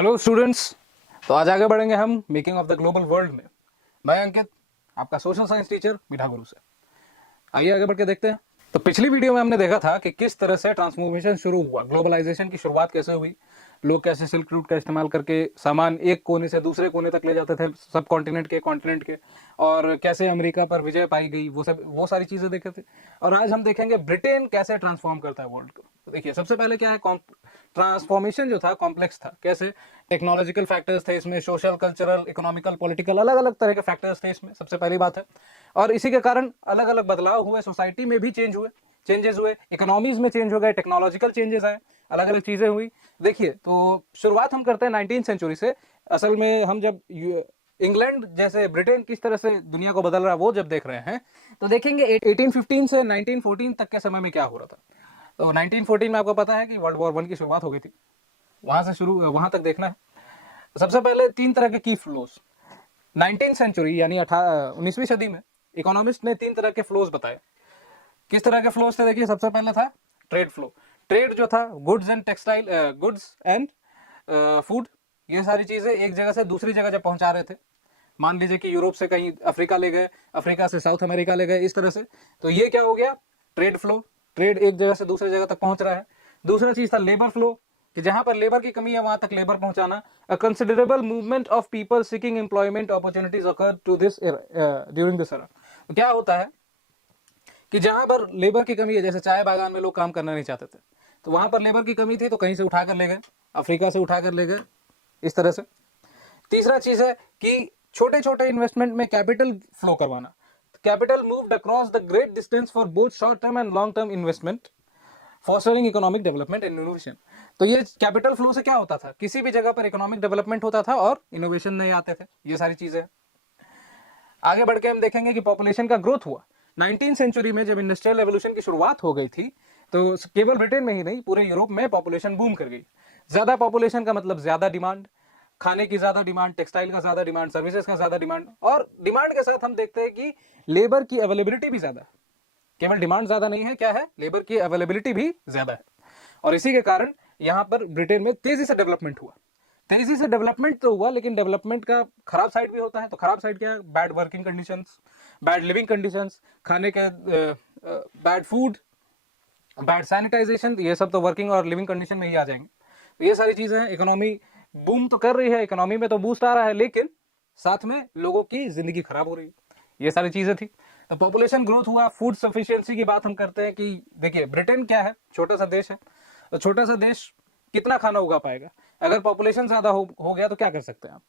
Hello students. तो आज आगे बढ़ेंगे हम making of the global world में। मैं अंकित, आपका सोशल साइंस टीचर मीठा गुरु से। आइए आगे बढ़ के देखते हैं। तो पिछली वीडियो में हमने देखा था कि किस तरह से ट्रांसफॉर्मेशन शुरू हुआ, ग्लोबलाइजेशन की शुरुआत कैसे हुई, लोग कैसे सिल्क रूट का इस्तेमाल करके सामान एक कोने से दूसरे कोने तक ले जाते थे, सब कॉन्टिनेंट के, और कैसे अमेरिका पर विजय पाई गई, वो सारी चीजें देखे थे। और आज हम देखेंगे ब्रिटेन कैसे ट्रांसफॉर्म करता है वर्ल्ड को। तो देखिए, सबसे पहले क्या है, ट्रांसफॉर्मेशन जो था कॉम्प्लेक्स था। कैसे? टेक्नोलॉजिकल फैक्टर्स थे इसमें, सोशल, कल्चरल, इकोनॉमिकल, पॉलिटिकल, अलग अलग तरह के फैक्टर्स थे इसमें, सबसे पहली बात है। और इसी के कारण अलग अलग बदलाव हुए, सोसाइटी में भी चेंजेस हुए, इकोनॉमीज में चेंज हो गए, टेक्नोलॉजिकल चेंजेस आए, अलग अलग चीजें हुई। देखिए, तो शुरुआत हम करते हैं 19th सेंचुरी से। असल में हम जब इंग्लैंड जैसे ब्रिटेन किस तरह से दुनिया को बदल रहा है वो जब देख रहे हैं, तो देखेंगे 1815 से 1914 तक के समय में क्या हो रहा था। तो 1914 में आपको पता है कि वर्ल्ड वॉर 1 की शुरुआत हो गई थी। वहां तक देखना है। सबसे पहले 3 तरह के की फ्लोज 19th सेंचुरी यानी 19वीं सदी में इकोनॉमिस्ट ने 3 तरह के फ्लोज बताए। किस तरह के फ्लोज थे? देखिए, सबसे पहले था ट्रेड फ्लो। ट्रेड जो था, गुड्स एंड फूड, ये सारी चीजें एक जगह से दूसरी जगह जब पहुंचा रहे थे, मान लीजिए कि यूरोप से कहीं अफ्रीका ले गए, अफ्रीका से साउथ अमेरिका ले गए, इस तरह से। तो ये क्या हो गया? Trade flow. ट्रेड एक जगह से दूसरी जगह तक पहुंच रहा है। दूसरा चीज था लेबर फ्लो, कि जहां पर लेबर की कमी है वहां तक लेबर पहुंचाना। A considerable movement of people seeking employment opportunities occur to this during this era. क्या होता है कि जहां पर लेबर की कमी है, जैसे चाय बागान में लोग काम करना नहीं चाहते थे, तो वहां पर लेबर की कमी थी, तो कहीं से उठाकर ले गए, अफ्रीका से उठाकर ले गए, इस तरह से। तीसरा चीज है कि छोटे छोटे इन्वेस्टमेंट में कैपिटल फ्लो करवाना। Capital moved across the great distance for both short term and long term investment, fostering economic development and innovation. तो ये कैपिटल फ्लो से क्या होता था? किसी भी जगह पर इकोनॉमिक डेवलपमेंट होता था और इनोवेशन नहीं आते थे, ये सारी चीजें। आगे बढ़ के हम देखेंगे कि पॉपुलेशन का ग्रोथ हुआ 19th सेंचुरी में। जब इंडस्ट्रियल रेवोल्यूशन की शुरुआत हो गई थी, तो केवल ब्रिटेन में ही नहीं, पूरे यूरोप में पॉपुलेशन बूम कर गई। ज्यादा पॉपुलेशन का मतलब ज्यादा डिमांड, खाने की ज्यादा डिमांड, टेक्सटाइल का ज्यादा डिमांड, सर्विसेज का ज्यादा डिमांड, और डिमांड के साथ हम देखते हैं कि लेबर की अवेलेबिलिटी भी ज्यादा। केवल डिमांड ज्यादा नहीं है, क्या है? लेबर की अवेलेबिलिटी भी ज्यादा है। और इसी के कारण यहां पर ब्रिटेन में तेजी से डेवलपमेंट हुआ। तेजी से डेवलपमेंट तो हुआ, लेकिन डेवलपमेंट का खराब साइड भी होता है। तो खराब साइड क्या है? Bad working conditions, bad living conditions, खाने के बैड फूड, बैड सैनिटाइजेशन, ये सब तो वर्किंग और लिविंग कंडीशन में ही आ जाएंगे। तो ये सारी चीजें हैं। इकोनॉमी बूम तो कर रही है, इकोनॉमी में तो बूस्ट आ रहा है, लेकिन साथ में लोगों की जिंदगी खराब हो रही है, ये सारी चीजें थी। तो पॉपुलेशन ग्रोथ हुआ। फूड सफिशिएंसी की बात हम करते हैं कि देखिए, ब्रिटेन क्या है? छोटा सा देश है। तो छोटा सा देश कितना खाना उगा पाएगा? अगर पॉपुलेशन ज्यादा हो गया तो क्या कर सकते हैं आप?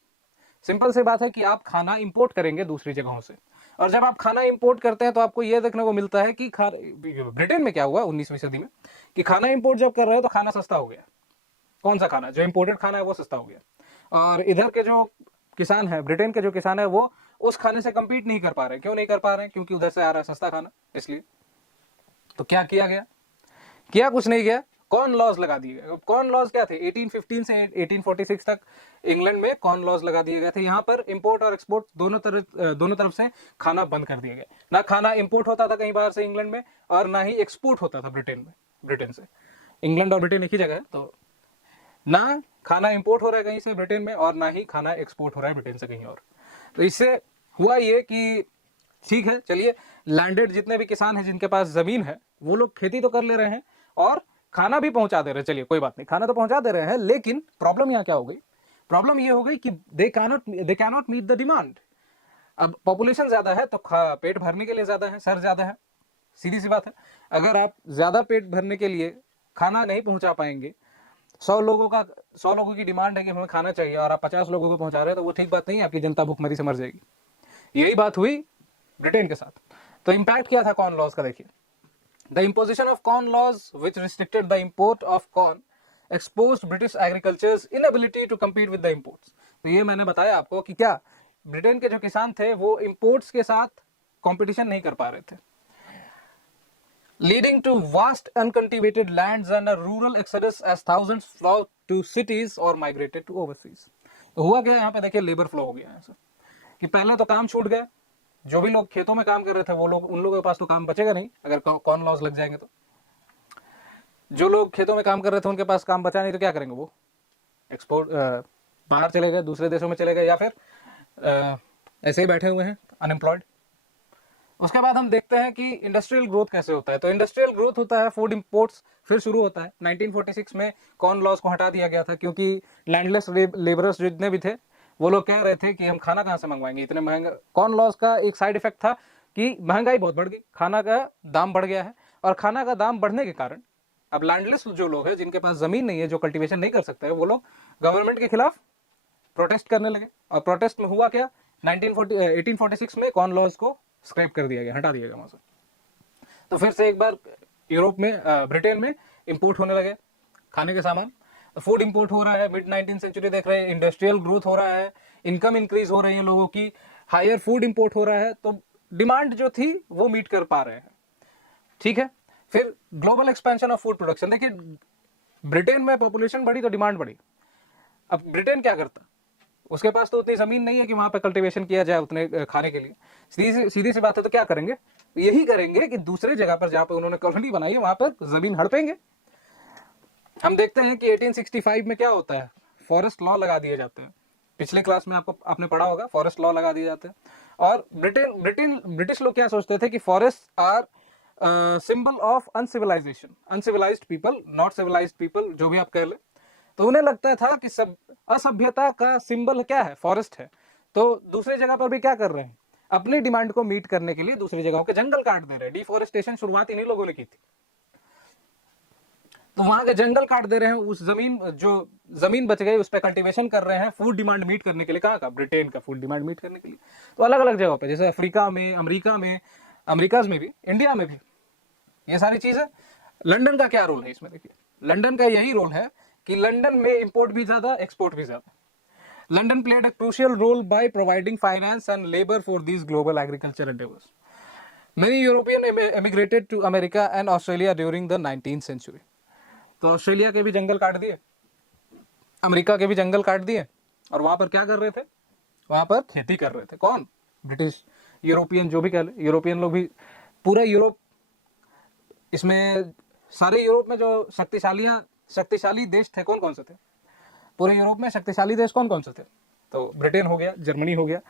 सिंपल सी बात है कि आप खाना इंपोर्ट करेंगे दूसरी जगहों से। और जब आप खाना इंपोर्ट करते हैं तो आपको यह देखने को मिलता है कि ब्रिटेन में क्या हुआ 19वीं सदी में, कि खाना इंपोर्ट जब कर रहे हो तो खाना सस्ता हो गया। कौन सा खाना? जो इंपोर्टेड खाना है वो सस्ता हो गया। और इधर के जो किसान है, ब्रिटेन के जो किसान है, वो उस खाने से कम्पीट नहीं कर पा रहे। क्यों नहीं कर पा रहे? क्योंकि उधर से आ रहा है सस्ता खाना, इसलिए। तो क्या किया गया? किया कुछ नहीं गया, कॉर्न लॉज लगा दिए गए। कॉर्न लॉज क्या थे? 1815 से 1846 तक इंग्लैंड में कॉर्न लॉज लगा दिए गए थे। यहाँ पर इंपोर्ट और एक्सपोर्ट दोनों तरफ से खाना बंद कर दिया गया। ना खाना इंपोर्ट होता था कहीं बाहर से इंग्लैंड में, और ना ही एक्सपोर्ट होता था ब्रिटेन से। इंग्लैंड और ब्रिटेन एक ही जगह है, तो ना खाना इंपोर्ट हो रहा है कहीं से ब्रिटेन में, और ना ही खाना एक्सपोर्ट हो रहा है ब्रिटेन से कहीं और। तो इससे हुआ ये कि ठीक है, चलिए, लैंडेड जितने भी किसान हैं जिनके पास जमीन है, वो लोग खेती तो कर ले रहे हैं और खाना भी पहुंचा दे रहे हैं। चलिए, कोई बात नहीं, खाना तो पहुंचा दे रहे हैं, लेकिन प्रॉब्लम यहाँ क्या हो गई? प्रॉब्लम ये हो गई कि they cannot meet the demand. अब पॉपुलेशन ज्यादा है तो पेट भरने के लिए ज्यादा है, सर ज्यादा है, सीधी सी बात है। अगर आप ज्यादा पेट भरने के लिए खाना नहीं पहुंचा पाएंगे, 100 लोगों की डिमांड है कि हमें खाना चाहिए, और आप 50 लोगों को पहुंचा रहे हैं, तो वो ठीक बात नहीं है, आपकी जनता भूखमरी से मर जाएगी। यही बात हुई ब्रिटेन के साथ। तो इंपैक्ट क्या था कॉर्न लॉज का? देखिए, the imposition of corn laws which restricted the import of corn exposed British agriculture's inability to compete with the imports। तो ये मैंने बताया आपको कि क्या ब्रिटेन के जो किसान थे वो इंपोर्ट्स के साथ कंपटीशन नहीं कर पा रहे थे, leading to vast uncultivated lands and a rural exodus as thousands flocked to cities or migrated to overseas। तो हुआ क्या यहाँ पे? देखिए, लेबर फ्लो हो गया है ऐसा कि पहले तो काम छूट गया। जो भी लोग खेतों में काम कर रहे थे वो लोग, उन लोगों के पास तो काम बचेगा नहीं अगर कॉर्न लॉज लग जाएंगे। तो जो लोग खेतों में काम कर रहे थे उनके पास काम बचा नहीं, तो क्या करेंगे? वो एक्सपोर्ट बाहर चले गए, दूसरे देशों में चले गए, या फिर ऐसे ही बैठे हुए हैं अनएम्प्लॉयड। उसके बाद हम देखते हैं कि इंडस्ट्रियल ग्रोथ कैसे होता है। तो इंडस्ट्रियल ग्रोथ होता है, फूड इंपोर्ट्स फिर शुरू होता है। 1946 में कॉर्न लॉज को हटा दिया गया था, क्योंकि लैंडलेस लेबरर्स जितने भी थे वो लोग कह रहे थे कि हम खाना कहाँ से मंगवाएंगे, इतने महंगा। कॉर्न लॉज का एक साइड इफेक्ट था कि महंगाई बहुत बढ़ गई, खाना का दाम बढ़ गया है, और खाना का दाम बढ़ने के कारण अब लैंडलेस जो लोग हैं, जिनके पास जमीन नहीं है, जो कल्टीवेशन नहीं कर सकते हैं, वो लोग गवर्नमेंट के खिलाफ प्रोटेस्ट करने लगे। और प्रोटेस्ट में हुआ क्या, 1846 में कॉर्न लॉज को स्क्रैप कर दिया गया, हटा दिया गया वहां से। तो फिर से एक बार यूरोप में, ब्रिटेन में इंपोर्ट होने लगे खाने के सामान। तो फूड इंपोर्ट हो रहा है, मिड 19th सेंचुरी देख रहे हैं, इंडस्ट्रियल ग्रोथ हो रहा है, इनकम इंक्रीज हो रही है लोगों की, हायर फूड इंपोर्ट हो रहा है, तो डिमांड जो थी वो मीट कर पा रहे हैं। ठीक है, फिर global expansion of food production. देखिए, ब्रिटेन में पॉपुलेशन बढ़ी तो डिमांड बढ़ी। अब ब्रिटेन क्या करता, उसके पास तो उतनी जमीन नहीं है कि वहां पे कल्टीवेशन किया जाए उतने खाने के लिए। सीधी सी बात है, तो क्या करेंगे, यही करेंगे कि दूसरे जगह पर जहां पर उन्होंने कॉलोनी बनाई है वहां पर जमीन हड़पेंगे। हम देखते हैं कि 1865 में क्या होता है, फॉरेस्ट लॉ लगा दिए जाते हैं। पिछले क्लास में आपने पढ़ा होगा, फॉरेस्ट लॉ लगा दिए जाते हैं। और ब्रिटिश लोग क्या सोचते थे कि forest are symbol of uncivilisation, uncivilised people, not civilised people, जो भी आप कह ले। तो उन्हें लगता था कि सब असभ्यता का सिंबल क्या है, फॉरेस्ट है। तो दूसरी जगह पर भी क्या कर रहे हैं, अपनी डिमांड को मीट करने के लिए दूसरी जगहों के जंगल काट दे रहे हैं। डिफॉरेस्टेशन शुरुआत इन्हीं लोगों ने की थी। तो वहां के जंगल काट दे रहे हैं, उस जमीन बच गई उस पर कल्टीवेशन कर रहे हैं, फूड डिमांड मीट करने के लिए। कहाँ का, ब्रिटेन का फूड डिमांड मीट करने के लिए। तो अलग अलग जगहों पे, जैसे अफ्रीका में, अमेरिकाज में भी, इंडिया में भी, ये सारी चीजें। लंदन का क्या रोल है इसमें, देखिए, लंदन का यही रोल है कि लंदन में इंपोर्ट भी ज्यादा, एक्सपोर्ट भी ज्यादा। London played a crucial role by providing finance and labor for these global agriculture endeavors. Many Europeans emigrated to America and Australia during the 19th century. तो ऑस्ट्रेलिया के भी जंगल काट दिए, अमेरिका के भी जंगल काट दिए, और वहां पर क्या कर रहे थे, वहां पर खेती कर रहे थे। कौन, ब्रिटिश, यूरोपियन, जो भी कह ले, यूरोपियन लोग भी, पूरा यूरोप, इसमें सारे यूरोप में जो शक्तिशाली देश थे, कौन कौन से थे, पूरे यूरोप में शक्तिशाली देश कौन कौन से थे, तो ब्रिटेन हो गया, जर्मनी हो गया,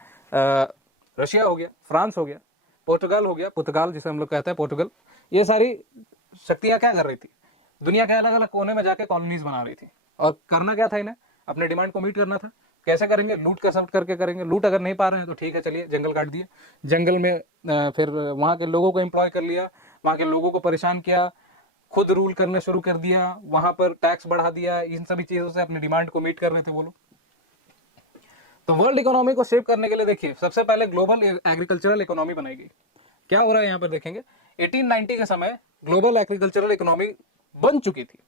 रशिया हो गया, फ्रांस हो गया, पोर्टुगल हो गया, पुर्तगाल जिसे हम लोग कहते हैं, पोर्टुगल। ये सारी शक्तियां क्या कर रही थी, दुनिया के अलग अलग कोने में जाके कॉलोनीज बना रही थी। और करना क्या था इन्हें, अपने डिमांड को मीट करना था। कैसे करेंगे, लूट कसट करके करेंगे। लूट अगर नहीं पा रहे हैं तो ठीक है, चलिए जंगल काट दिए, जंगल में फिर वहां के लोगों को एम्प्लॉय कर लिया, वहां के लोगों को परेशान किया, खुद रूल करने शुरू कर दिया, वहां पर टैक्स बढ़ा दिया, इन सभी चीजों से अपनी डिमांड को मीट कर रहे थे वो लोग। तो वर्ल्ड इकोनॉमी को शेप करने के लिए देखिए, सबसे पहले ग्लोबल एग्रीकल्चरल इकोनॉमी बनाई गई। क्या हो रहा है यहाँ पर देखेंगे, 1890 के समय ग्लोबल एग्रीकल्चरल इकोनॉमी बन चुकी थी।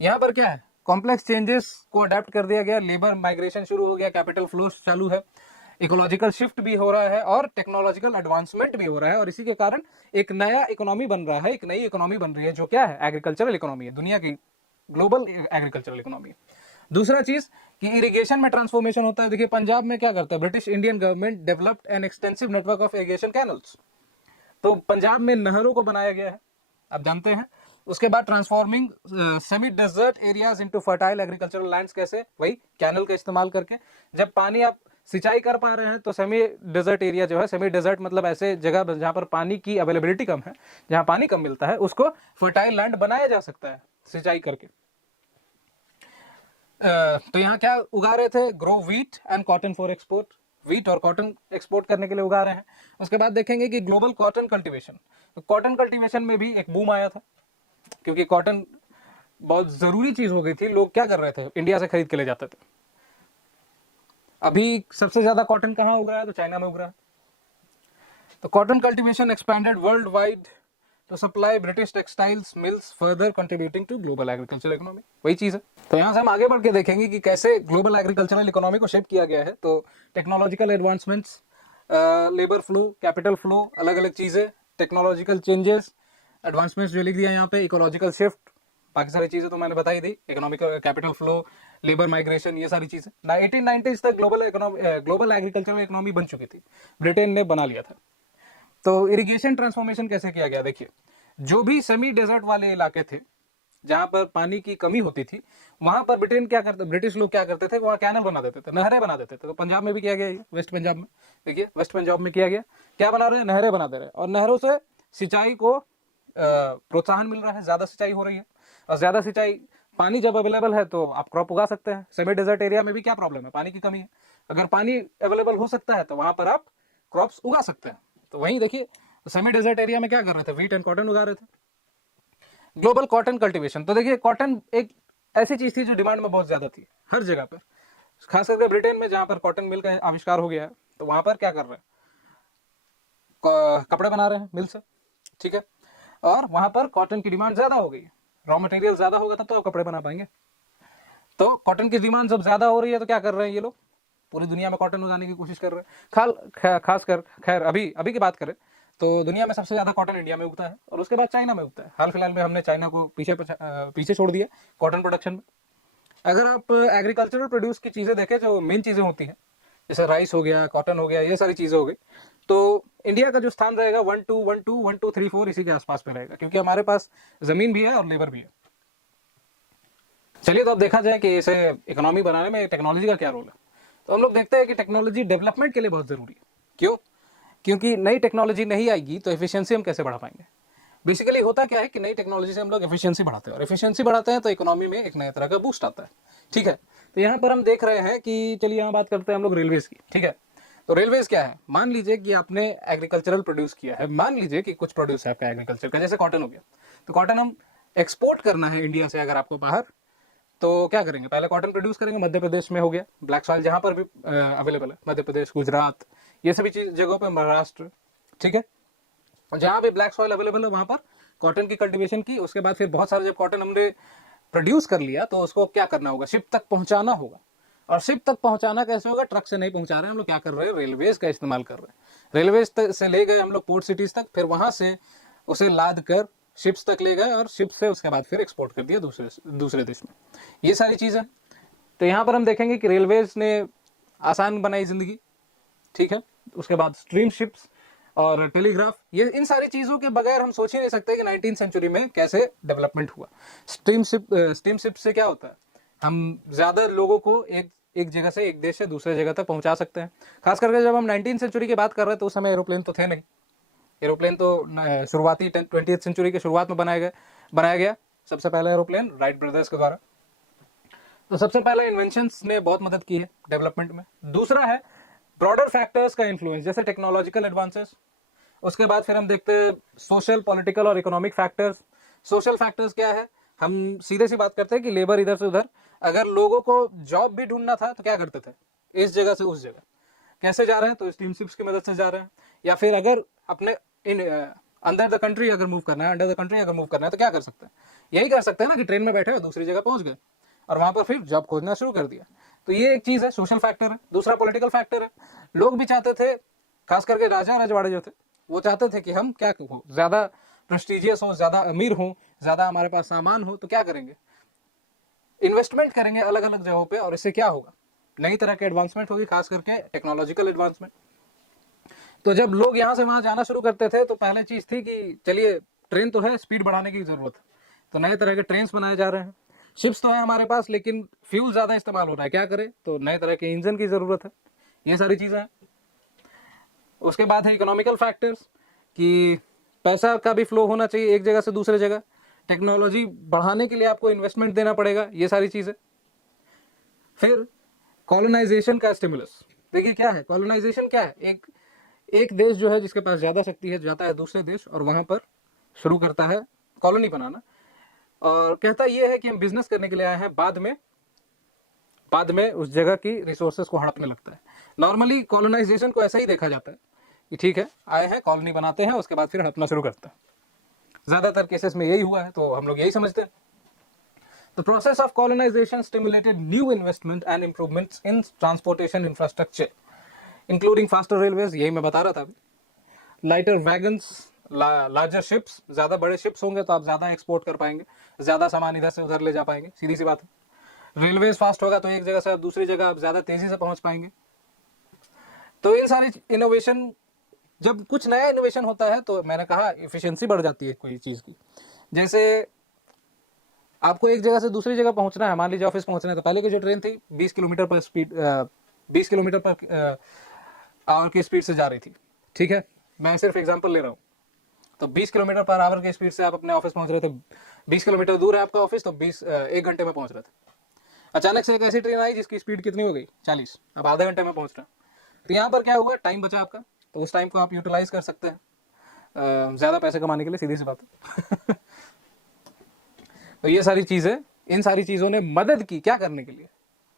यहाँ पर क्या है, कॉम्प्लेक्स चेंजेस को अडेप्ट कर दिया गया, लेबर माइग्रेशन शुरू हो गया, कैपिटल फ्लो चालू है, इकोलॉजिकल शिफ्ट भी हो रहा है, और टेक्नोलॉजिकल एडवांसमेंट भी हो रहा है। और इसी के कारण एक नया इकोनॉमी बन रहा है, एक नई इकोनॉमी बन रही है, जो क्या है, एग्रीकल्चरल इकोनॉमी है, दुनिया की ग्लोबल एग्रीकल्चरल इकोनॉमी है। दूसरा चीज कि इरिगेशन में ट्रांसफॉर्मेशन होता है। देखिए, पंजाब में क्या करता है, British Indian government developed an extensive network of irrigation canals. तो पंजाब में नहरों को बनाया गया है, आप जानते हैं। उसके बाद transforming semi desert areas into fertile agricultural lands, कैसे, वही कैनल का इस्तेमाल करके। जब पानी आप सिंचाई कर पा रहे हैं तो सेमी डेजर्ट एरिया जो है, सेमी डेजर्ट मतलब ऐसे जगह जहां पर पानी की अवेलेबिलिटी कम है, जहां पानी कम मिलता है, उसको फर्टाइल लैंड बनाया जा सकता है सिंचाई करके। तो यहाँ क्या उगा रहे थे, grow wheat and cotton for export, wheat और कॉटन एक्सपोर्ट करने के लिए उगा रहे हैं। उसके बाद देखेंगे कि ग्लोबल कॉटन कल्टीवेशन, तो कॉटन कल्टीवेशन में भी एक बूम आया था, क्योंकि कॉटन बहुत जरूरी चीज हो गई थी। लोग क्या कर रहे थे, इंडिया से खरीद के ले जाते थे। अभी सबसे ज्यादा कॉटन कहाँ उग रहा है, तो चाइना में उग रहा है। तो cotton cultivation expanded world wide to supply British textiles mills, further contributing to global agricultural economy। वही चीज है। तो यहाँ से हम आगे बढ़ के देखेंगे कि कैसे ग्लोबल एग्रीकल्चरल इकोनॉमी को शेप किया गया है। तो technological advancements, labour flow, capital flow, अलग अलग चीजें, टेक्नोलॉजिकल चेंजेस, एडवांसमेंट्स जो लिख दिया यहाँ पे, इकोलॉजिकल शिफ्ट, बाकी सारी चीजें तो मैंने बताई दी, economic, capital flow, labour migration, ये सारी चीजें। 1890s तक ग्लोबल एग्रीकल्चरल इकोनॉमी बन चुकी थी, ब्रिटेन ने बना लिया था। तो इरिगेशन ट्रांसफॉर्मेशन कैसे किया गया, देखिए, जो भी सेमी डेजर्ट वाले इलाके थे जहाँ पर पानी की कमी होती थी, वहां पर ब्रिटिश लोग क्या करते थे, वहाँ कैनल बना देते थे, नहरें बना देते थे। तो पंजाब में भी किया गया, वेस्ट पंजाब में देखिए, वेस्ट पंजाब में किया गया, क्या बना रहे हैं, नहरें बना दे रहे हैं, और नहरों से सिंचाई को प्रोत्साहन मिल रहा है, ज्यादा सिंचाई हो रही है, और ज्यादा सिंचाई, पानी जब अवेलेबल है तो आप क्रॉप उगा सकते हैं। सेमी डेजर्ट एरिया में भी क्या प्रॉब्लम है, पानी की कमी है, अगर पानी अवेलेबल हो सकता है तो वहां पर आप क्रॉप्स उगा सकते हैं। तो वहीं देखिए, सेमी डेजर्ट एरिया में क्या कर रहे थे, व्हीट एंड कॉटन उगा रहे थे। ग्लोबल कॉटन कल्टीवेशन, तो देखिए कॉटन एक ऐसी चीज थी जो डिमांड में बहुत ज्यादा थी हर जगह पर, खास करके ब्रिटेन में जहां पर कॉटन मिल का आविष्कार हो गया है, तो वहां पर क्या कर रहे हैं, कपड़े बना रहे हैं मिल से, ठीक है, और वहां पर कॉटन की डिमांड ज्यादा हो गई, रॉ मटेरियल ज्यादा होगा तब तो आप कपड़े बना पाएंगे। तो कॉटन की डिमांड जब ज्यादा हो रही है तो क्या कर रहे हैं ये लोग, पूरी दुनिया में कॉटन उगाने की कोशिश कर रहे हैं। खासकर खैर अभी अभी की बात करें तो दुनिया में सबसे ज्यादा कॉटन इंडिया में उगता है, और उसके बाद चाइना में उगता है। हाल फिलहाल में हमने चाइना को पीछे छोड़ दिया कॉटन प्रोडक्शन में। अगर आप एग्रीकल्चरल प्रोड्यूस की चीजें देखें, जो मेन चीजें होती हैं, जैसे राइस हो गया, कॉटन हो गया, ये सारी चीजें हो गई, तो इंडिया का जो स्थान रहेगा 1 2 1 2 1 2 3 4 इसी के आसपास में रहेगा, क्योंकि हमारे पास जमीन भी है और लेबर भी है। चलिए, तो अब देखा जाए कि इसे इकोनॉमी बनाने में टेक्नोलॉजी का क्या रोल है। तो हम लोग देखते हैं कि टेक्नोलॉजी डेवलपमेंट के लिए बहुत जरूरी है। क्यों? क्योंकि नई टेक्नोलॉजी नहीं आएगी तो एफिशिएंसी हम कैसे बढ़ा पाएंगे। बेसिकली होता क्या है कि नई टेक्नोलॉजी से हम लोग एफिशिएंसी बढ़ाते हैं, और एफिशिएंसी बढ़ाते हैं तो इकोनॉमी में एक नए तरह का बूस्ट आता है, ठीक है। तो यहाँ पर हम देख रहे हैं कि, चलिए यहाँ बात करते हैं हम लोग रेलवेज की, ठीक है। तो रेलवेज क्या है, मान लीजिए कि आपने एग्रीकल्चरल प्रोड्यूस किया है, मान लीजिए कि कुछ प्रोड्यूस है आपका एग्रीकल्चर का, जैसे कॉटन हो गया, तो कॉटन हम एक्सपोर्ट करना है इंडिया से अगर आपको बाहर, तो क्या करेंगे, पहले कॉटन प्रोड्यूस करेंगे। मध्य प्रदेश में हो गया, ब्लैक सॉइल जहां पर भी अवेलेबल है, मध्य प्रदेश, गुजरात, ये सभी चीज जगहों पे, महाराष्ट्र, ठीक है, जहां भी ब्लैक सॉइल अवेलेबल है वहां पर कॉटन की कल्टीवेशन की। उसके बाद फिर बहुत सारे जब कॉटन हमने प्रोड्यूस कर लिया तो उसको क्या करना होगा, शिप तक पहुंचाना होगा। और शिप तक पहुंचाना कैसे होगा, ट्रक से नहीं पहुंचा रहे हैं हम लोग, क्या कर रहे हैं, रेलवेज का इस्तेमाल कर रहे हैं। रेलवेज से ले गए हम लोग पोर्ट सिटीज तक, फिर वहां से उसे लाद कर शिप्स तक ले गए, और शिप से उसके बाद फिर एक्सपोर्ट कर दिया दूसरे देश में। ये सारी चीजें, तो यहाँ पर हम देखेंगे कि रेलवेज ने आसान बनाई जिंदगी, ठीक है। उसके बाद स्ट्रीम शिप्स और टेलीग्राफ, ये इन सारी चीजों के बगैर हम सोच ही नहीं सकते कि 19वीं सेंचुरी में कैसे डेवलपमेंट हुआ। स्ट्रीम शिप से क्या होता है, हम ज्यादा लोगों को एक जगह से, एक देश से दूसरे जगह तक पहुंचा सकते हैं। खास करके जब हम 19वीं सेंचुरी की बात कर रहे हैं तो उस समय एरोप्लेन तो थे नहीं। एरोप्लेन तो शुरुआती 20वीं सेंचुरी के शुरुआत में बनाया गया सबसे पहला एरोप्लेन राइट ब्रदर्स के द्वारा। तो सबसे पहला इन्वेंशंस ने बहुत मदद की है डेवलपमेंट में। दूसरा है ब्रॉडर फैक्टर्स का इन्फ्लुएंस, जैसे टेक्नोलॉजिकल एडवांसेस। उसके बाद फिर हम देखते हैं सोशल, पॉलिटिकल और इकोनॉमिक फैक्टर्स। सोशल फैक्टर्स क्या है, हम सीधे सी बात करते हैं कि लेबर इधर से उधर, अगर लोगों को जॉब भी ढूंढना था तो क्या करते थे, इस जगह से उस जगह कैसे जा रहे हैं, तो स्टीमशिप्स की मदद से जा रहे हैं। या फिर अगर अपने इन अंडर द कंट्री अगर मूव करना है तो क्या कर सकते हैं, यही कर सकते हैं ना कि ट्रेन में बैठे हो दूसरी जगह पहुंच गए और वहां पर फिर जॉब खोजना शुरू कर दिया। तो ये एक चीज है, सोशल फैक्टर है। दूसरा पॉलिटिकल फैक्टर है, लोग भी चाहते थे, खास करके राजा रजवाड़े जो थे वो चाहते थे कि हम क्या हो, ज्यादा प्रेस्टिजियस हो, ज्यादा अमीर हो, ज्यादा हमारे पास सामान हो, तो क्या करेंगे, इन्वेस्टमेंट करेंगे अलग अलग जगहों पे, और इससे क्या होगा, नई तरह की एडवांसमेंट होगी, खास करके टेक्नोलॉजिकल एडवांसमेंट। तो जब लोग यहाँ से वहां जाना शुरू करते थे तो पहले चीज थी कि चलिए ट्रेन तो है, स्पीड बढ़ाने की जरूरत है, तो नए तरह के ट्रेन बनाए जा रहे हैं। शिप्स तो है हमारे पास लेकिन फ्यूल ज्यादा इस्तेमाल हो रहा है, क्या करें, तो नए तरह के इंजन की जरूरत है। ये सारी चीजें हैं। उसके बाद है इकोनॉमिकल फैक्टर्स, कि पैसा का भी फ्लो होना चाहिए एक जगह से दूसरे जगह, टेक्नोलॉजी बढ़ाने के लिए आपको इन्वेस्टमेंट देना पड़ेगा, ये सारी चीजें। फिर कॉलोनाइजेशन का स्टिमुलस, देखिए क्या है कॉलोनाइजेशन, क्या है, एक देश जो है जिसके पास ज्यादा शक्ति है जाता है दूसरे देश और वहां पर शुरू करता है कॉलोनी बनाना, और कहता ये है कि हम बिजनेस करने के लिए आए हैं, बाद में उस जगह की रिसोर्सेज को हड़पने लगता है। नॉर्मली कॉलोनाइजेशन को ऐसा ही देखा जाता है कि ठीक है आए हैं, कॉलोनी बनाते हैं, उसके बाद फिर हड़पना शुरू करते हैं। ज्यादातर केसेस में यही हुआ है, तो हम लोग यही समझते हैं। The process of colonization stimulated new investment and improvements in transportation infrastructure, including faster railways, यही मैं बता रहा था अभी, lighter wagons, larger ships, ज्यादा बड़े ships होंगे तो आप ज्यादा एक्सपोर्ट कर पाएंगे, ज्यादा सामान इधर से उधर ले जा पाएंगे, सीधी सी बात है। रेलवेज फास्ट होगा तो एक जगह से आप दूसरी जगह आप ज्यादा तेजी से पहुंच पाएंगे। तो इन सारी इनोवेशन, जब कुछ नया इनोवेशन होता है तो मैंने कहा एफिशिएंसी बढ़ जाती है कोई चीज की। जैसे आपको एक जगह से दूसरी जगह पहुंचना है, मान लीजिए ऑफिस पहुंचना है, तो पहले की जो ट्रेन थी 20 किलोमीटर पर स्पीड 20 किलोमीटर पर आवर की स्पीड से जा रही थी, ठीक है, मैं सिर्फ एग्जांपल ले रहा हूँ। तो 20 किलोमीटर पर आवर की स्पीड से आप अपने ऑफिस पहुंच रहे थे, 20 किलोमीटर दूर है आपका ऑफिस, तो 1 घंटे में पहुंच रहे थे। अचानक से एक ऐसी ट्रेन आई जिसकी स्पीड कितनी हो गई, 40, अब आधे घंटे में पहुंच रहे हैं। तो यहाँ पर क्या हुआ, टाइम बचा आपका, तो उस टाइम को आप यूटिलाइज कर सकते हैं ज़्यादा पैसे कमाने के लिए, सीधी सी बात है। तो ये सारी चीज़ें, इन सारी चीज़ों ने मदद की क्या करने के लिए,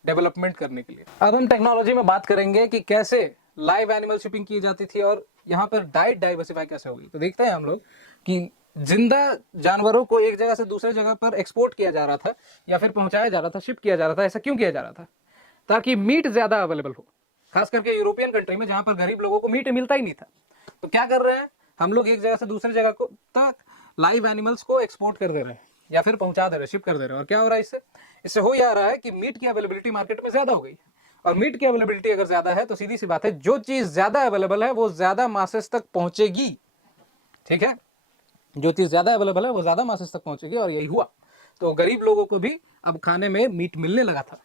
डेवलपमेंट करने के लिए। अब हम टेक्नोलॉजी में बात करेंगे कि कैसे लाइव एनिमल शिपिंग की जाती थी और यहाँ पर डाइट डाइवर्सिफाई कैसे होगी। तो देखते हैं हम लोग कि जिंदा जानवरों को एक जगह से दूसरे जगह पर एक्सपोर्ट किया जा रहा था या फिर पहुंचाया जा रहा था, शिप किया जा रहा था। ऐसा क्यों किया जा रहा था? ताकि मीट ज्यादा अवेलेबल हो, खास करके यूरोपियन कंट्री में जहां पर गरीब लोगों को मीट मिलता ही नहीं था। तो क्या कर रहे हैं हम लोग, एक जगह से दूसरी जगह को तक लाइव एनिमल्स को एक्सपोर्ट कर दे रहे हैं या फिर पहुंचा दे रहे हैं, शिप कर दे रहे हैं। और क्या हो रहा है इससे? इससे हो यह रहा है कि मीट की अवेलेबिलिटी मार्केट में ज्यादा हो गई। और मीट की अवेलेबिलिटी अगर ज्यादा है तो सीधी सी बात है, जो चीज ज्यादा अवेलेबल है वो ज्यादा मासेस तक पहुंचेगी, ठीक है, जो चीज ज्यादा अवेलेबल है वो ज्यादा मासेस तक पहुंचेगी, और यही हुआ। तो गरीब लोगों को भी अब खाने में मीट मिलने लगा था।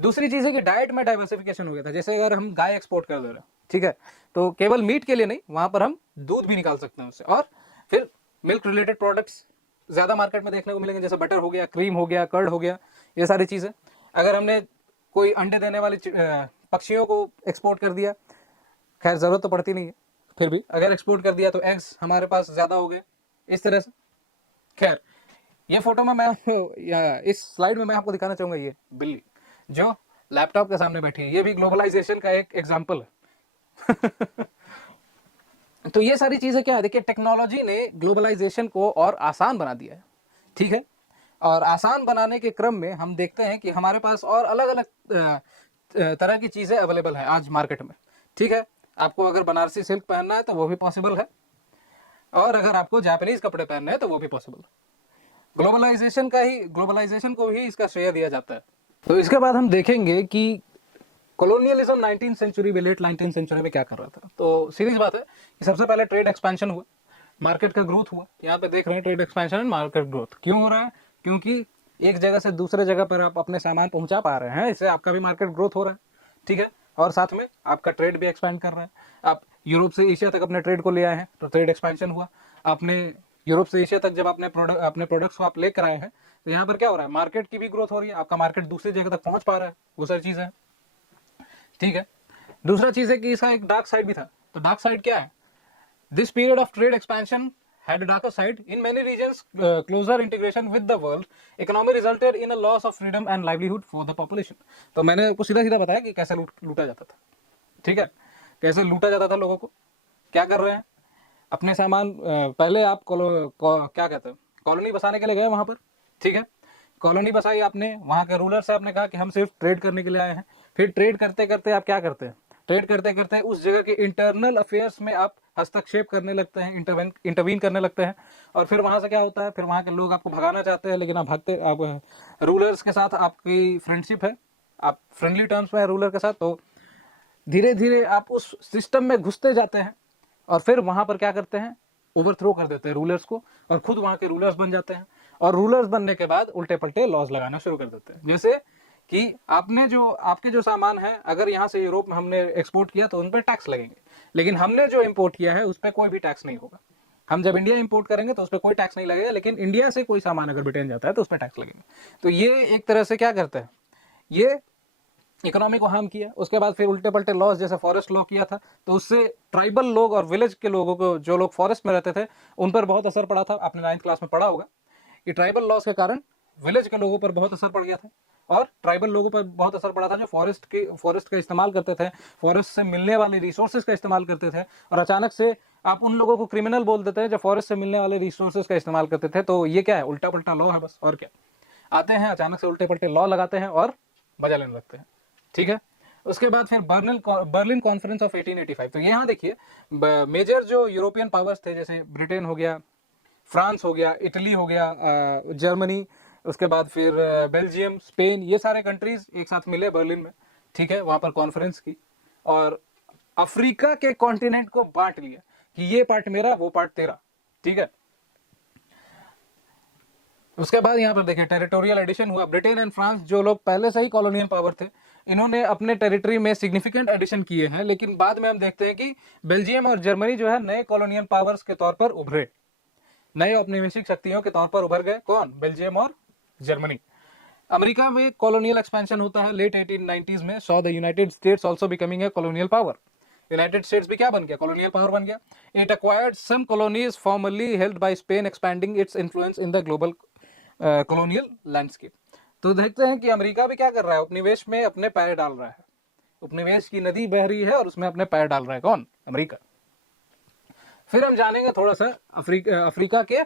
दूसरी चीज है कि डाइट में डाइवर्सिफिकेशन हो गया था। जैसे अगर हम गाय एक्सपोर्ट कर दे रहे हैं, ठीक है, तो केवल मीट के लिए नहीं, वहां पर हम दूध भी निकाल सकते हैं उससे, और फिर मिल्क रिलेटेड प्रोडक्ट्स ज्यादा मार्केट में देखने को मिलेंगे, जैसे बटर हो गया, क्रीम हो गया, कर्ड हो गया, ये सारी चीजें। अगर हमने कोई अंडे देने वाली पक्षियों को एक्सपोर्ट कर दिया, खैर जरूरत तो पड़ती नहीं है, फिर भी अगर एक्सपोर्ट कर दिया तो एग्स हमारे पास ज्यादा हो गए, इस तरह से। खैर, ये फोटो में मैं इस स्लाइड में मैं आपको दिखाना चाहूंगा, ये बिल्ली जो लैपटॉप के सामने बैठी है, ये भी ग्लोबलाइजेशन का एक एग्जाम्पल है। तो ये सारी चीजें क्या है, देखिए टेक्नोलॉजी ने ग्लोबलाइजेशन को और आसान बना दिया है, ठीक है। और आसान बनाने के क्रम में हम देखते हैं कि हमारे पास और अलग अलग तरह की चीजें अवेलेबल है आज मार्केट में, ठीक है। आपको अगर बनारसी सिल्क पहनना है तो वो भी पॉसिबल है, और अगर आपको जापानीज कपड़े पहनने हैं तो वो भी पॉसिबल है। ग्लोबलाइजेशन को ही इसका श्रेय दिया जाता है। तो इसके बाद हम देखेंगे कि कॉलोनियलिज्म 19वीं सेंचुरी में, लेट 19वीं सेंचुरी में क्या कर रहा था। तो सीधी बात है कि सबसे पहले ट्रेड एक्सपेंशन हुआ, मार्केट का ग्रोथ हुआ। यहाँ पे देख रहे हैं trade expansion and market growth क्यों हो रहा है, क्योंकि एक जगह से दूसरे जगह पर आप अपने सामान पहुंचा पा रहे हैं, इससे आपका भी मार्केट ग्रोथ हो रहा है, ठीक है। और साथ में आपका ट्रेड भी एक्सपेंड कर रहा है। आप यूरोप से एशिया तक अपने ट्रेड को ले आए हैं तो ट्रेड एक्सपेंशन हुआ। आपने यूरोप से एशिया तक जब अपने प्रोडक्ट्स को आप लेकर आए हैं तो यहाँ पर क्या हो रहा है, मार्केट की भी ग्रोथ हो रही है, आपका मार्केट दूसरी जगह तक पहुंच पा रहा है, वो सारी चीज़ है, ठीक है। दूसरा चीज है कि इसका एक डार्क साइड भी था। तो डार्क साइड क्या है? This period of trade expansion had a darker side. In many regions, closer integration with the world economy resulted in a loss of freedom and livelihood for the population. तो मैंने आपको सीधा सीधा बताया कि कैसे लूटा जाता था, ठीक है, कैसे लूटा जाता था लोगों को। क्या कर रहे हैं, अपने सामान पहले आप क्या कहते हैं, कॉलोनी बसाने के लिए गए वहां पर, ठीक है, कॉलोनी बसाई आपने, वहां के रूलर से आपने कहा कि हम सिर्फ ट्रेड करने के लिए आए हैं। फिर ट्रेड करते करते आप क्या करते हैं, ट्रेड करते करते उस जगह के इंटरनल अफेयर्स में आप हस्तक्षेप करने लगते हैं, इंटरवीन करने लगते हैं। और फिर वहां से क्या होता है, फिर वहां के लोग आपको भगाना चाहते हैं, लेकिन आप रूलर्स के साथ आपकी फ्रेंडशिप है, आप फ्रेंडली टर्म्स में है रूलर के साथ, तो धीरे धीरे आप उस सिस्टम में घुसते जाते हैं और फिर वहां पर क्या करते हैं, ओवरथ्रो कर देते हैं रूलर्स को और खुद वहां के रूलर्स बन जाते हैं। और रूलर्स बनने के बाद उल्टे पलटे लॉज लगाना शुरू कर देते हैं, जैसे कि आपके जो सामान है, अगर यहाँ से यूरोप में हमने एक्सपोर्ट किया तो उन पर टैक्स लगेंगे, लेकिन हमने जो इम्पोर्ट किया है उस पर कोई भी टैक्स नहीं होगा। हम जब इंडिया इंपोर्ट करेंगे तो उस पर कोई टैक्स नहीं लगेगा, लेकिन इंडिया से कोई सामान अगर ब्रिटेन जाता है तो उस पर टैक्स लगेंगे। तो ये एक तरह से क्या करते हैं, ये इकोनॉमी को हार्म किया। उसके बाद फिर उल्टे पलटे लॉज, जैसे फॉरेस्ट लॉ किया था, तो उससे ट्राइबल लोग और विलेज के लोगों को, जो लोग फॉरेस्ट में रहते थे, उन पर बहुत असर पड़ा था। आपने 9th क्लास में पढ़ा होगा कि ट्राइबल लॉज के कारण विलेज के लोगों पर बहुत असर पड़ गया था, और ट्राइबल लोगों पर बहुत असर पड़ा था जो फॉरेस्ट का इस्तेमाल करते थे, फॉरेस्ट से मिलने वाले रिसोर्सेज का इस्तेमाल करते थे। और अचानक से आप उन लोगों को क्रिमिनल बोल देते हैं जो फॉरेस्ट से मिलने वाले रिसोर्सेज का इस्तेमाल करते थे। तो ये क्या है, उल्टा पलटा लॉ है बस, और क्या। आते हैं अचानक से उल्टे पलटे लॉ लगाते हैं और मजा लेने लगते हैं, ठीक है। उसके बाद फिर बर्लिन कॉन्फ्रेंस ऑफ 1885। तो यहाँ देखिए मेजर जो यूरोपियन पावर्स थे, जैसे ब्रिटेन हो गया, फ्रांस हो गया, इटली हो गया, जर्मनी, उसके बाद फिर बेल्जियम, स्पेन, ये सारे कंट्रीज एक साथ मिले बर्लिन में, ठीक है, वहां पर कॉन्फ्रेंस की, और अफ्रीका के कॉन्टिनेंट को बांट लिया कि ये पार्ट मेरा, वो पार्ट तेरा, ठीक है। उसके बाद यहाँ पर देखिए टेरिटोरियल एडिशन हुआ। ब्रिटेन एंड फ्रांस जो लोग पहले से ही कॉलोनियल पावर थे, इन्होंने अपने टेरिटरी में सिग्निफिकेंट एडिशन किए हैं, लेकिन बाद में हम देखते हैं कि बेल्जियम और जर्मनी जो है नए कॉलोनियल पावर्स के तौर पर उभरे, नए औपनिवेशिक शक्तियों के तौर पर उभर गए। कौन? बेल्जियम और जर्मनी। अमेरिका में कॉलोनियल एक्सपेंशन होता है लेट 1890s में, saw the United States also becoming a colonial power. United States भी क्या बन गया? कॉलोनियल पावर बन गया। It acquired some colonies formerly held by Spain, expanding its influence in the global colonial landscape. तो देखते हैं कि अमेरिका भी क्या कर रहा है? उपनिवेश में अपने पैर डाल रहा है। उपनिवेश की नदी बह रही है और उसमें अपने पैर डाल रहा है। कौन? अमेरिका। फिर हम जानेंगे थोड़ा सा अफ्रीका के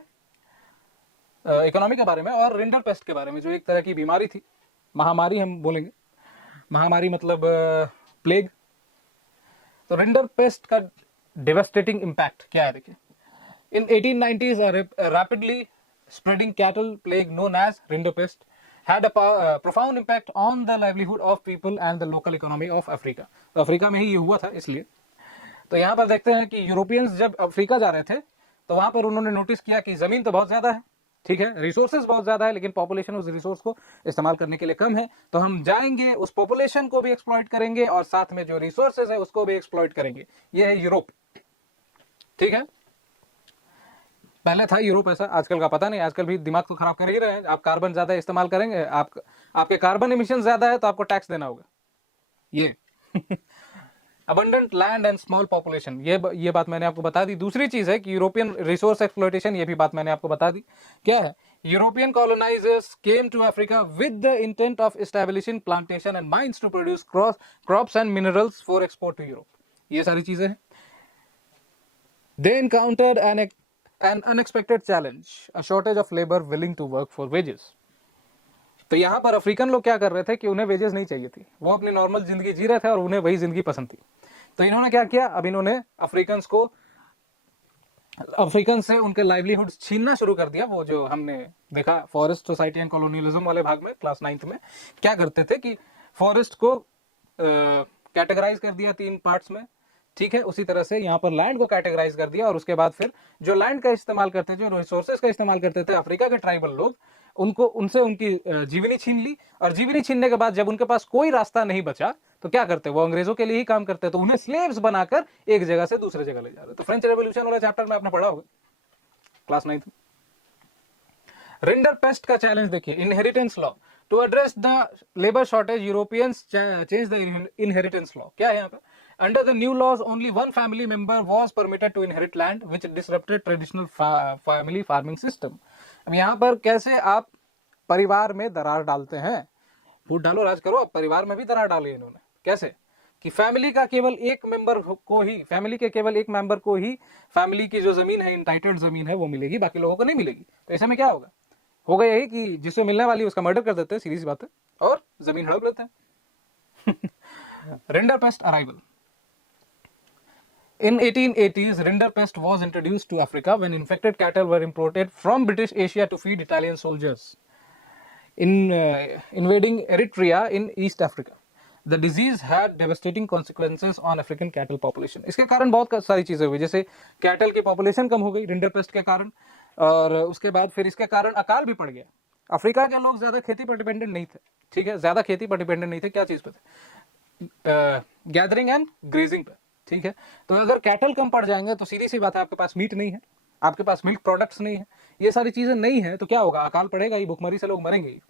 इकोनॉमी के बारे में और रिंडर पेस्ट के बारे में, जो एक तरह की बीमारी थी, महामारी हम बोलेंगे। महामारी मतलब प्लेग। तो रिंडर पेस्ट का डेवास्टेटिंग इम्पैक्ट क्या है? देखिए, इन 1890s rapidly spreading cattle plague known as rinderpest had a profound impact on the livelihood of people and the local economy of Africa. तो अफ्रीका में ही ये हुआ था इसलिए। तो यहाँ पर देखते हैं कि यूरोपियंस जब अफ्रीका जा रहे थे तो वहां पर उन्होंने नोटिस किया कि जमीन तो बहुत ज्यादा है, ठीक है, रिसोर्सेज बहुत ज्यादा है, लेकिन पॉपुलेशन उस रिसोर्स को इस्तेमाल करने के लिए कम है। तो हम जाएंगे, उस पॉपुलेशन को भी एक्सप्लॉइट करेंगे और साथ में जो रिसोर्सेज है उसको भी एक्सप्लॉइट करेंगे। ये है यूरोप, ठीक है। पहले था यूरोप ऐसा, आजकल का पता नहीं। आजकल भी दिमाग तो खराब कर ही रहे हैं। आप कार्बन ज्यादा इस्तेमाल करेंगे, आपके कार्बन इमिशन ज्यादा है तो आपको टैक्स देना होगा। ये abundant land and small population, ये बात मैंने आपको बता दी। दूसरी चीज है कि यूरोपियन रिसोर्स एक्सप्लॉइटेशन, ये भी बात मैंने आपको बता दी। क्या है? European colonisers came to Africa with the intent of establishing plantation and mines to produce crops and minerals for export to Europe. ये सारी चीजें हैं। They encountered an unexpected challenge, a shortage of labor willing to work for wages. तो यहाँ पर African लोग क्या कर रहे थे कि उन्हें वेजेस नहीं चाहिए थी, वो अपनी नॉर्मल जिंदगी जी रहे थे और उन्हें वही जिंदगी पसंद थी। तो इन्होंने क्या किया? अब इन्होंने अफ्रीकन से उनके लाइवलीहुड छीनना शुरू कर दिया। वो जो हमने देखा फॉरेस्ट सोसाइटी एंड कॉलोनियलिज्म वाले भाग में, क्लास 9th में, क्या करते थे कि फॉरेस्ट को कैटेगराइज कर दिया 3 पार्ट्स में, ठीक है। उसी तरह से यहाँ पर लैंड को कैटेगराइज कर दिया और उसके बाद फिर जो लैंड का इस्तेमाल करते थे, जो रिसोर्सेज का इस्तेमाल करते थे अफ्रीका के ट्राइबल लोग, उनसे उनकी जीवनी छीन ली। और जीवनी छीनने के बाद जब उनके पास कोई रास्ता नहीं बचा तो क्या करते? वो अंग्रेजों के लिए ही काम करते। तो उन्हें स्लेव्स बनाकर एक जगह से दूसरे जगह ले जा रहे। तो फ्रेंच रेवोल्यूशन वाला चैप्टर में आपने पढ़ा होगा क्लास 9th में। रिंडर पेस्ट का चैलेंज देखिए, inheritance law. To address the labour shortage Europeans change the inheritance law. क्या है यहाँ पर? Under the new laws, only one family member was permitted to inherit land, which disrupted traditional family farming system. अब यहाँ पर कैसे आप परिवार में दरार डालते हैं? फूट डालो, राज करो। अब परिवार में भी दरार डाली इन्होंने। कैसे? कि फैमिली का केवल एक मेंबर को ही, फैमिली के केवल एक मेंबर को ही फैमिली की जो जमीन है, इंटाइटल्ड जमीन है, वो मिलेगी, बाकी लोगों को नहीं मिलेगी। तो ऐसे में क्या होगा यही कि जिसको मिलने वाली उसका मर्डर कर देते हैं, सीधी सी बात है, और जमीन हड़प लेते हैं। Render paste arrival. In 1880s, rinderpest was introduced to Africa when infected cattle were imported from British Asia to feed Italian soldiers in invading Eritrea in East Africa. The disease had devastating consequences on African cattle population. इसके कारण बहुत सारी चीजें हुई, जैसे cattle की population कम हो गई रिंडरपेस्ट के कारण, और उसके बाद फिर इसके कारण अकाल भी पड़ गया। अफ्रीका के लोग ज्यादा खेती पर डिपेंडेंट नहीं थे, ठीक है, ज्यादा खेती पर डिपेंडेंट नहीं थे। क्या चीज पे थे? गैदरिंग एंड ग्रेजिंग पे, ठीक है। तो अगर कैटल कम पड़ जाएंगे तो सीधी सी बात है, आपके पास मीट नहीं है, आपके पास मिल्क प्रोडक्ट्स नहीं है, ये सारी चीजें नहीं है, तो क्या होगा? अकाल पड़ेगा ही, भुखमरी से लोग मरेंगे ही,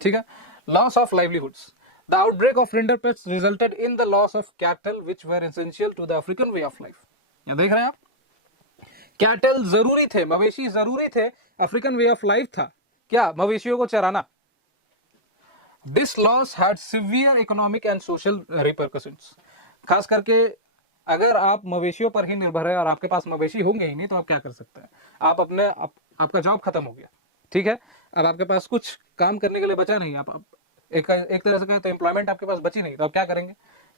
ठीक है। Loss of livelihoods. The outbreak of rinderpest resulted in the loss of cattle which were essential to the African way of life. यहां देख रहे हैं आप, कैटल जरूरी थे, मवेशी जरूरी थे, अफ्रीकन वे ऑफ लाइफ था क्या? मवेशियों को चराना। This loss had severe economic and social repercussions. खास करके अगर आप मवेशियों पर ही निर्भर है और आपके पास मवेशी होंगे ही नहीं, तो आप क्या कर सकते हैं? आपका जॉब खत्म हो गया, ठीक है। अब आपके पास कुछ काम करने के लिए बचा नहीं। आप एक तरह से कहें तो एम्प्लॉयमेंट आपके पास बची नहीं, तो आप क्या करेंगे?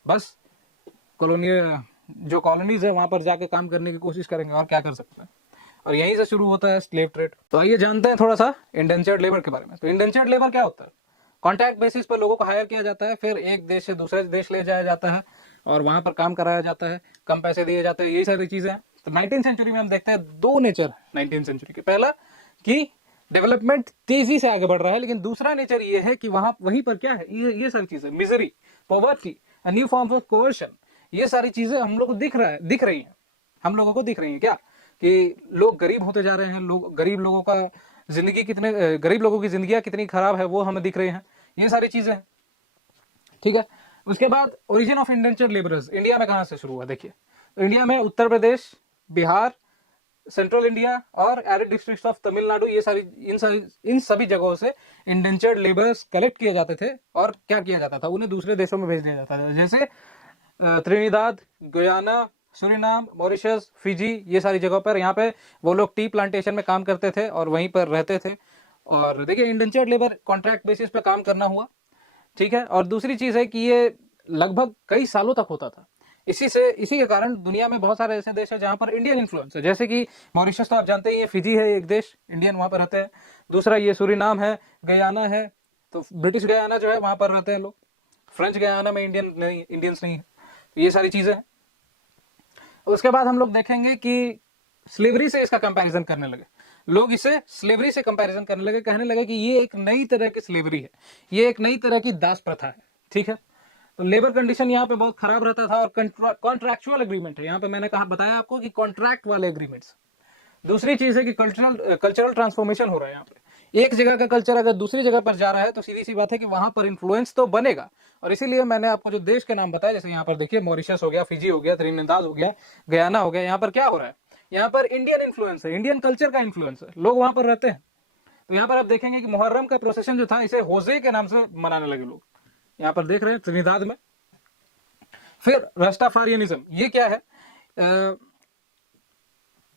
बस कॉलोनीज है वहां पर जाके काम करने की कोशिश करेंगे, और क्या कर सकते हैं। और यहीं से शुरू होता है स्लेव ट्रेड। तो आइए जानते हैं थोड़ा सा इंडेंचर्ड लेबर के बारे में। तो इंडेंचर्ड लेबर क्या होता है? कॉन्ट्रैक्ट बेसिस पर लोगों को हायर किया जाता है, फिर एक देश से दूसरे देश ले जाया जाता है और वहां पर काम कराया जाता है, कम पैसे दिए जाते हैं, ये सारी चीजें हैं। तो 19th सेंचुरी में हम देखते हैं 2 नेचर 19th सेंचुरी के। पहला कि डेवलपमेंट तेजी से आगे बढ़ रहा है, लेकिन दूसरा नेचर ये है कि वहां वहीं पर क्या है, ये सारी चीजें, misery, poverty, new forms of coercion, ये सारी चीजें हम लोग को दिख रही हैं, हम लोगों को दिख रही हैं क्या, कि लोग गरीब होते जा रहे हैं, लोग गरीब लोगों का जिंदगी कितने गरीब लोगों की जिंदगियां कितनी खराब है वो हमें दिख रही हैं, ये सारी चीजें हैं। ठीक है, उसके बाद origin of indentured labourers India में कहां से शुरू हुआ, देखिए तो इंडिया में उत्तर प्रदेश, बिहार, सेंट्रल इंडिया और एरिड डिस्ट्रिक्ट्स ऑफ तमिलनाडु, ये इन सभी जगहों से इंडेंचर्ड लेबर्स कलेक्ट किए जाते थे और क्या किया जाता था, उन्हें दूसरे देशों में भेज दिया जाता था, जैसे Trinidad, Guyana, Suriname, Mauritius, Fiji, ये सारी जगहों पर। यहाँ पे वो लोग टी प्लांटेशन में काम करते थे और वहीं पर रहते थे। और देखिए इंडेंचर्ड लेबर कॉन्ट्रैक्ट बेसिस पे काम करना हुआ, ठीक है। और दूसरी चीज है कि ये लगभग कई सालों तक होता था। इसी के कारण दुनिया में बहुत सारे ऐसे देश है जहां पर इंडियन इन्फ्लुएंस है, जैसे कि मॉरिशस तो आप जानते ही हैं, फिजी है एक देश, इंडियन वहां पर रहते हैं। दूसरा ये सूरीनाम है, गयाना है, तो ब्रिटिश गयाना जो है वहां पर रहते हैं लोग। फ्रेंच गयाना में इंडियंस नहीं है। तो ये सारी चीजें हैं। उसके बाद हम लोग देखेंगे कि स्लेवरी से इसका कंपैरिजन करने लगे लोग, इसे स्लेवरी से कंपैरिजन करने लगे, कहने लगे कि ये एक नई तरह की स्लेवरी है, ये एक नई तरह की दास प्रथा है, ठीक है। तो लेबर कंडीशन यहाँ पे बहुत खराब रहता था और कॉन्ट्रैक्चुअल एग्रीमेंट है, यहाँ पे मैंने कहा बताया आपको कि कॉन्ट्रैक्ट वाले एग्रीमेंट्स। दूसरी चीज है कि कल्चरल ट्रांसफॉर्मेशन हो रहा है यहाँ पे। एक जगह का कल्चर अगर दूसरी जगह पर जा रहा है तो सीधी सी बात है कि वहां पर इन्फ्लुएंस तो बनेगा। और इसीलिए मैंने आपको जो देश के नाम बताया, जैसे यहाँ पर देखिए मॉरिशस हो गया, फिजी हो गया, त्रिनिदाद हो गया, गयाना हो गया, यहाँ पर क्या हो रहा है, यहाँ पर इंडियन इन्फ्लुएंस है, इंडियन कल्चर का इन्फ्लुएंस है, लोग वहां पर रहते हैं। तो यहाँ पर आप देखेंगे कि मुहर्रम का प्रोसेशन जो था इसे होजे के नाम से मनाने लगे लोग, यहाँ पर देख रहे हैं त्रिनिदाद में। फिर रास्टाफारियनिज्म, ये क्या है,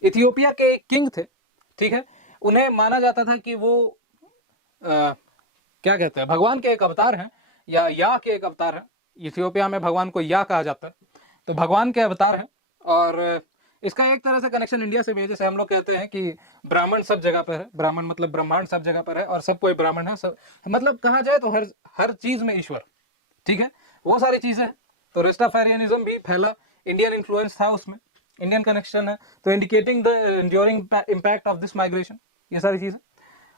इथियोपिया के एक किंग थे, ठीक है। उन्हें माना जाता था कि वो क्या कहते हैं, भगवान के एक अवतार हैं, या के एक अवतार हैं। इथियोपिया में भगवान को या कहा जाता है, तो भगवान के अवतार हैं। और इसका एक तरह से कनेक्शन इंडिया से भी है, जैसे हम लोग कहते हैं कि ब्राह्मण सब जगह पर है, ब्राह्मण मतलब ब्रह्मांड सब जगह पर है और सब कोई ब्राह्मण है, सब मतलब कहा जाए तो हर चीज में ईश्वर, ठीक है, वो सारी चीजें। तो रेस्टाफेरियनिज्म भी फैला, इंडियन इन्फ्लुएंस था उसमें, इंडियन कनेक्शन है, तो indicating the enduring impact of this migration, ये सारी चीजें।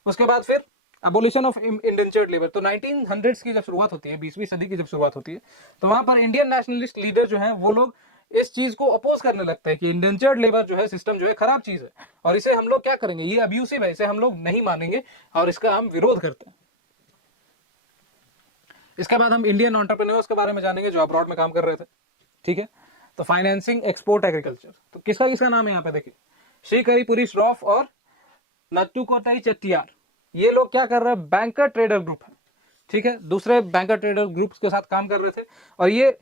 उसके बाद फिर अबोलिशन ऑफ इंडेंचर्ड लेबर, तो 1900s की जब शुरुआत होती है, 20वीं सदी की जब शुरुआत होती है, तो वहां पर इंडियन नेशनलिस्ट लीडर जो हैं वो लोग इस चीज को अपोज करने लगते हैं कि इंडेंचर्ड लेबर जो है सिस्टम जो है खराब चीज है और इसे हम लोग क्या करेंगे, ये अब्यूसिव है, इसे हम लोग नहीं मानेंगे और इसका हम विरोध करते हैं। इसके बाद हम इंडियन एंटरप्रेन्योर्स के बारे में जानेंगे जो अब्रॉड में काम कर रहे थे, ठीक है। तो फाइनेंसिंग एक्सपोर्ट एग्रीकल्चर, तो किसका किसका नाम है यहाँ पे देखिए, श्री करीपुरी श्रॉफ और नट्टुकोटाई चेट्टियार, ये लोग क्या कर रहे हैं, बैंकर ट्रेडर ग्रुप है, ठीक है, दूसरे बैंकर ट्रेडर ग्रुप्स के साथ काम कर रहे थे। और ये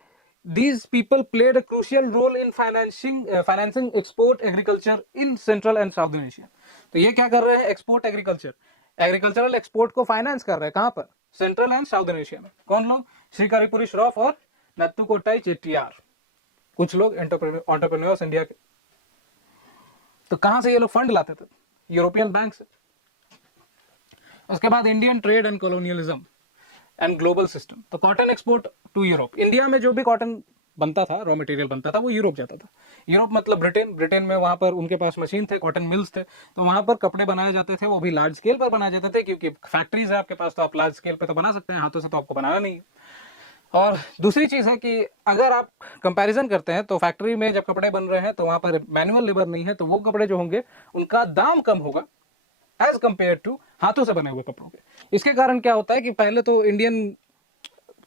these people played a crucial role in financing export agriculture in central and southern Asia। तो ये क्या कर रहे हैं, एक्सपोर्ट एग्रीकल्चरल एक्सपोर्ट को फाइनेंस कर रहे हैं, कहां पर, सेंट्रल एंड साउदर्न एशिया में। कौन लोग, श्री करीपुरी श्रॉफ और नत्तुकोटाई चेट्टियार, कुछ लोग एंटरप्रेन्योर्स इंडिया के। तो कहां से ये लोग फंड लाते थे, यूरोपियन बैंक से। उसके बाद Indian trade and colonialism and global system, तो cotton export to Europe, India में जो भी कॉटन बनता था, रॉ मटेरियल बनता था, वो यूरोप जाता था। यूरोप मतलब ब्रिटेन में वहां पर उनके पास मशीन थे, कॉटन मिल्स थे, तो वहां पर कपड़े बनाए जाते थे, वो भी लार्ज स्केल पर बनाए जाते थे, क्योंकि फैक्ट्रीज है आपके पास तो आप लार्ज स्केल पे तो बना सकते हैं, हाथों से तो आपको बनाना नहीं है। और दूसरी चीज है कि अगर आप कंपैरिजन करते हैं तो फैक्ट्री में जब कपड़े बन रहे हैं तो वहां पर मैनुअल लेबर नहीं है, तो वो कपड़े जो होंगे उनका दाम कम होगा एज कंपेयर टू हाथों से बने हुए कपड़ों के। इसके कारण क्या होता है कि पहले तो इंडियन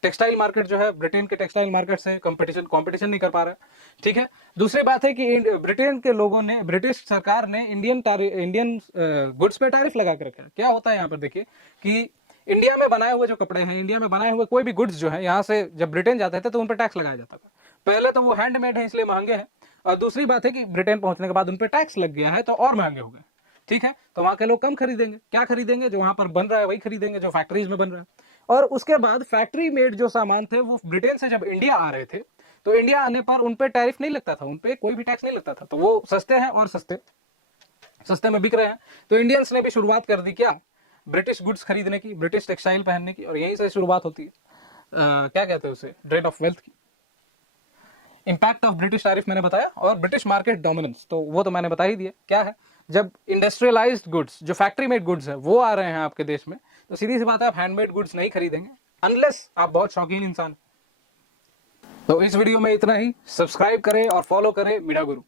टेक्सटाइल मार्केट जो है ब्रिटेन के टेक्सटाइल मार्केट से कंपटीशन नहीं कर पा रहा है, ठीक है। दूसरी बात है कि ब्रिटेन के लोगों ने, ब्रिटिश सरकार ने इंडियन गुड्स पे टैरिफ लगा के रखा है। क्या होता है यहाँ पर देखिए कि इंडिया में बनाए हुए जो कपड़े हैं, इंडिया में बनाए हुए कोई भी गुड्स जो है, यहाँ से जब ब्रिटेन जाते थे तो उन पर टैक्स लगाया जाता था। पहले तो वो हैंडमेड है इसलिए महंगे हैं, और दूसरी बात है कि ब्रिटेन पहुंचने के बाद उन पर टैक्स लग गया है तो और महंगे हो गए, ठीक है। तो वहां के लोग कम खरीदेंगे, क्या खरीदेंगे, जो वहां पर बन रहा है वही खरीदेंगे, जो फैक्ट्रीज में बन रहा है। और उसके बाद फैक्ट्री मेड जो सामान थे वो ब्रिटेन से जब इंडिया आ रहे थे, तो इंडिया आने पर उन पे टैरिफ नहीं लगता था, उन पे कोई भी टैक्स नहीं लगता था, तो वो सस्ते हैं और सस्ते में बिक रहे हैं। तो इंडियंस ने भी शुरुआत कर दी क्या, ब्रिटिश गुड्स खरीदने की, ब्रिटिश टेक्सटाइल पहनने की, और यहीं से शुरुआत होती है क्या कहते हैं उसे, ड्रेड ऑफ वेल्थ की। इम्पैक्ट ऑफ ब्रिटिश टैरिफ मैंने बताया, और ब्रिटिश मार्केट डोमिनेंस, तो वो तो मैंने बता ही दिया क्या है। जब इंडस्ट्रियलाइज्ड गुड्स, जो फैक्ट्री मेड गुड्स है, वो आ रहे हैं आपके देश में, तो सीधी सी बात है आप हैंडमेड गुड्स नहीं खरीदेंगे अनलेस आप बहुत शौकीन इंसान। तो इस वीडियो में इतना ही। सब्सक्राइब करें और फॉलो करें मीठा गुरु।